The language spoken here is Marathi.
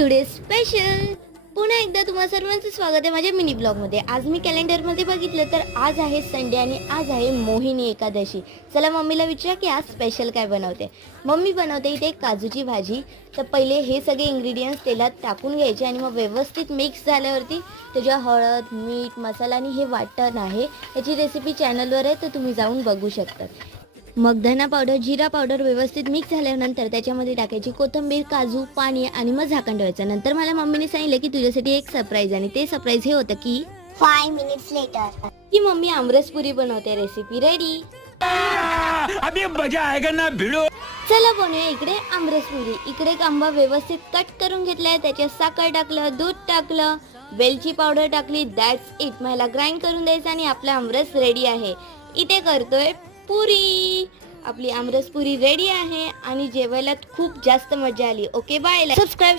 टुडे स्पेशल पुन्हा एकदा तुम्हा सर्वांचं स्वागत आहे माझ्या मिनी ब्लॉगमध्ये। आज मी कॅलेंडरमध्ये बघितलं तर आज आहे संडे आणि आज आहे मोहिनी एकादशी। चला मम्मीला विचारा की आज स्पेशल काय बनवते। मम्मी बनवते इथे काजूची भाजी। तर पहिले हे सगळे इंग्रेडियंट्स तेलात टाकून घ्यायचे आणि मग व्यवस्थित मिक्स झाल्यावरती त्याच्या हळद, मीठ, मसाला आणि हे वाटण आहे, याची रेसिपी चॅनलवर आहे, तर तुम्ही जाऊन बघू शकता। मग धना पावडर, जिरा पावडर व्यवस्थित मिक्स झाल्यानंतर त्याच्यामध्ये टाकायची कोथिंबीर, काजू, पाणी आणि मग झाकण ठेवायचं। नंतर मला मम्मीने सांगितलं की तुझ्यासाठी एक सरप्राईज, आणि ते सरप्राईज हे होतं की 5 minutes later. की मम्मी आमरसपुरी बनवते। रेसिपी रेडी, अभी मजा आएगा ना भिड़ो। चला बनवूया इकडे आमरसपुरी। इकडे आंबा व्यवस्थित कट करून घेतलाय, त्याच्यात साखर टाकलं, दूध टाकलं, वेलची पावडर टाकली, दॅट्स इट। मला ग्राइंड करून द्यायचं आणि आपला आमरस रेडी आहे। इथे करतोय पुरी। आपली आमरस पुरी रेडी आहे आणि जेवायला खूप जास्त मजा आली। Okay bye, subscribe